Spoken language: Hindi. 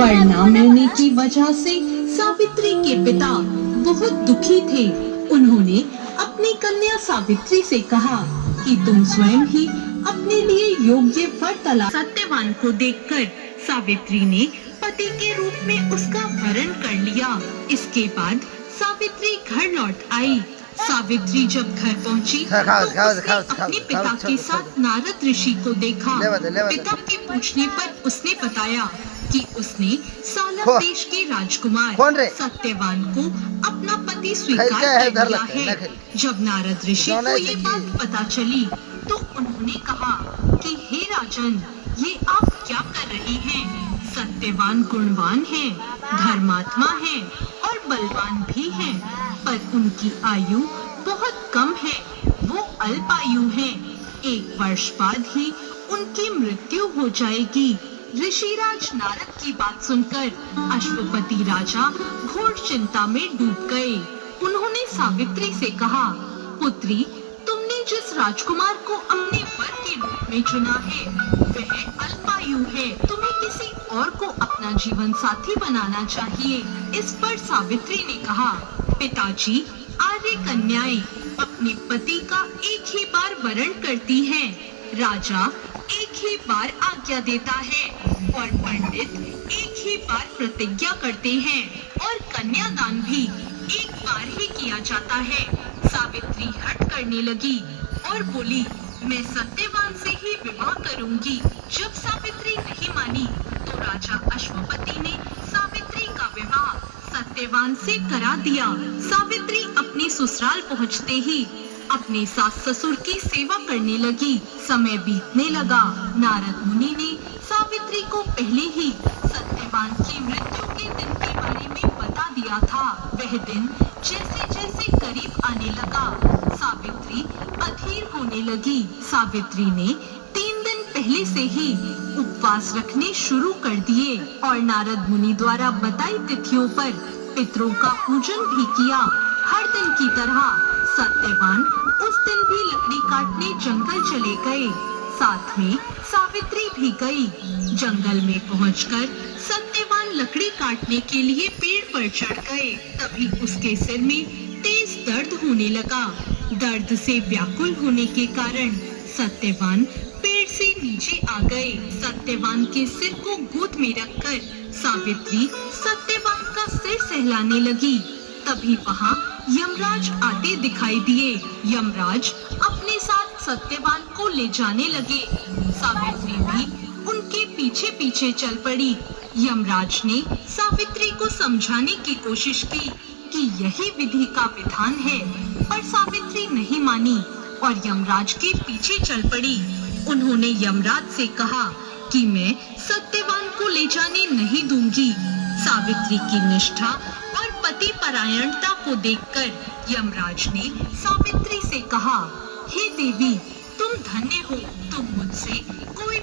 वर न मिलने की वजह से सावित्री के पिता बहुत दुखी थे। उन्होंने अपनी कन्या सावित्री से कहा कि तुम स्वयं ही अपने लिए योग्य वर तलाश। सत्यवान को देखकर सावित्री ने पति के रूप में उसका वरण कर लिया। इसके बाद सावित्री घर लौट आई। सावित्री जब घर पहुंची तो उसने अपने पिता के साथ नारद ऋषि को देखा। पिता के पूछने पर उसने बताया कि उसने सालक देश के राजकुमार सत्यवान को अपना पति स्वीकार कर लिया है। जब नारद ऋषि को ये बात पता चली तो उन्होंने कहा कि हे राजन, ये आप क्या कर रहे हैं? सत्यवान गुणवान है, धर्मात्मा है और बलवान भी है, पर उनकी आयु बहुत कम है। वो अल्पायु है। 1 वर्ष बाद ही उनकी मृत्यु हो जाएगी। ऋषिराज नारद की बात सुनकर अश्वपति राजा घोर चिंता में डूब गए। उन्होंने सावित्री से कहा, पुत्री, तुमने जिस राजकुमार को अपने वर के रूप में चुना है वह अल्पायु है। तुम्हें किसी और को अपना जीवन साथी बनाना चाहिए। इस पर सावित्री ने कहा, पिताजी, आर्य कन्याएं अपने पति का एक ही बार वरण करती हैं। राजा एक ही बार आज्ञा देता है और पंडित एक ही बार प्रतिज्ञा करते हैं और कन्यादान भी एक बार ही किया जाता है। सावित्री हट करने लगी और बोली, मैं सत्यवान से ही विवाह करूंगी। जब सावित्री नहीं मानी तो राजा अश्वपति ने सावित्री का विवाह सत्यवान से करा दिया। सावित्री अपने ससुराल पहुंचते ही अपने सास ससुर की सेवा करने लगी। समय बीतने लगा। नारद मुनि ने सावित्री को पहले ही सत्यवान की मृत्यु के दिन के बारे में बता दिया था। वह दिन जैसे जैसे करीब आने लगा, सावित्री अधीर होने लगी। सावित्री ने 3 दिन पहले से ही उपवास रखने शुरू कर दिए और नारद मुनि द्वारा बताई तिथियों पर पितरों का पूजन भी किया। हर दिन की तरह सत्यवान उस दिन भी लकड़ी काटने जंगल चले गए। साथ में सावित्री भी गई। जंगल में पहुंचकर सत्यवान लकड़ी काटने के लिए पेड़ पर चढ़ गए। तभी उसके सिर में तेज दर्द होने लगा। दर्द से व्याकुल होने के कारण सत्यवान पेड़ से नीचे आ गए। सत्यवान के सिर को गोद में रखकर सावित्री सत्यवान का सिर सहलाने लगी। तभी वहाँ यमराज आते दिखाई दिए। यमराज अपने साथ सत्यवान को ले जाने लगे। सावित्री भी उनके पीछे पीछे चल पड़ी। यमराज ने सावित्री को समझाने की कोशिश की कि यही विधि का विधान है, पर सावित्री नहीं मानी और यमराज के पीछे चल पड़ी। उन्होंने यमराज से कहा कि मैं सत्यवान को ले जाने नहीं दूंगी। सावित्री की निष्ठा और पति परायणता को देखकर यमराज ने सावित्री से कहा, हे देवी, तुम धन्य हो, तुम मुझसे कोई